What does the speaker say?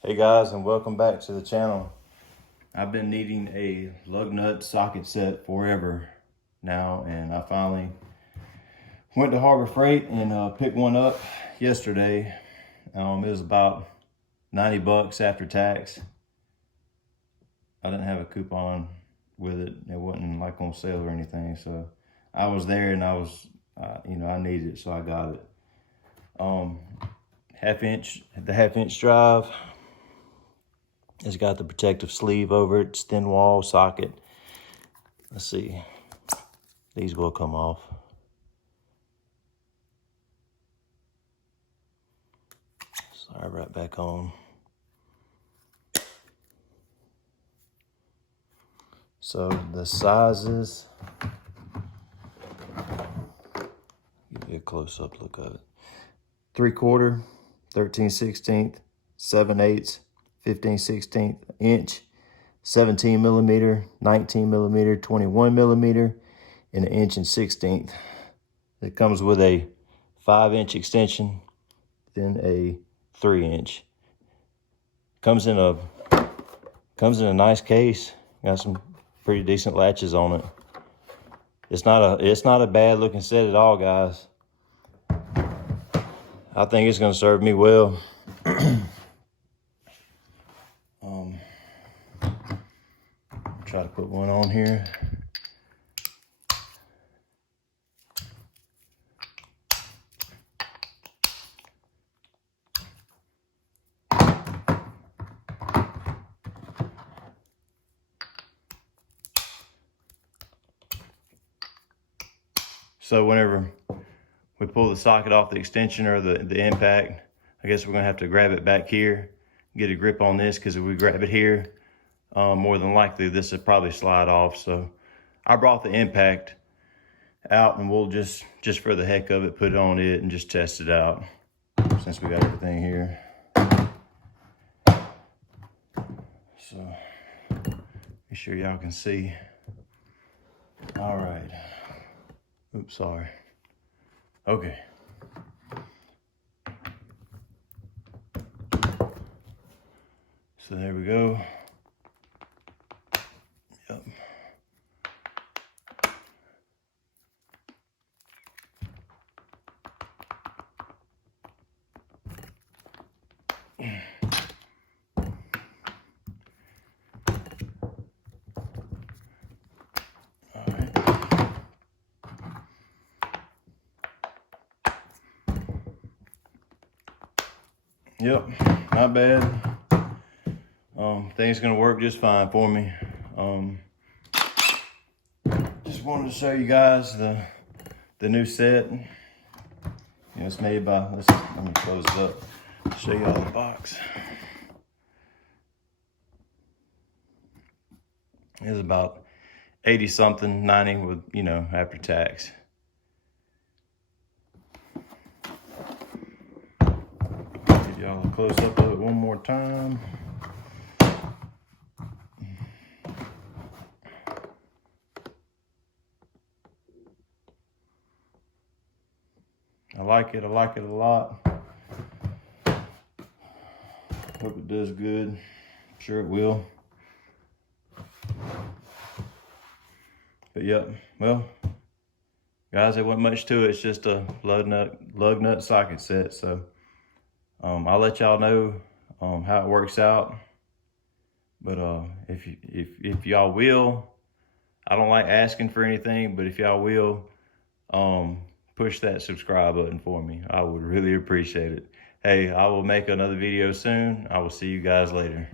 Hey guys, and welcome back to the channel. I've been needing a lug nut socket set forever now, and I finally went to Harbor Freight and picked one up yesterday. It was about 90 bucks after tax. I didn't have a coupon with it. It wasn't like on sale or anything, so I was there and I needed it, so I got it. The half inch drive. It's got the protective sleeve over it. It's thin wall socket. Let's see. These will come off. Sorry, right back on. So the sizes, give you a close-up look of it. 3/4, 13/16, 7/8, 15/16 inch, 17 millimeter, 19 millimeter, 21 millimeter, and 1 1/16. It comes with a 5-inch extension, then a 3-inch. Comes in a nice case. Got some pretty decent latches on it. It's not a bad looking set at all, guys. I think it's gonna serve me well. Try to put one on here. So whenever we pull the socket off the extension or the impact, I guess we're gonna have to grab it back here, get a grip on this, because if we grab it here, more than likely this will probably slide off. So I brought the impact out, and we'll just for the heck of it, put it on it and just test it out since we got everything here. So be sure y'all can see. All right. Oops, sorry. Okay. So there we go. Yep. All right. Yep, not bad. Things gonna work just fine for me. Just wanted to show you guys the new set. You know, it's made by, let me close it up, show you all the box. It's about 80 something, 90 with, after tax. Give y'all a close up of it one more time. I like it a lot. Hope it does good. I'm sure it will. But yep, well, guys, there wasn't much to it. It's just a lug nut socket set. So I'll let y'all know how it works out. But if y'all will, I don't like asking for anything, but if y'all will, push that subscribe button for me. I would really appreciate it. Hey, I will make another video soon. I will see you guys later.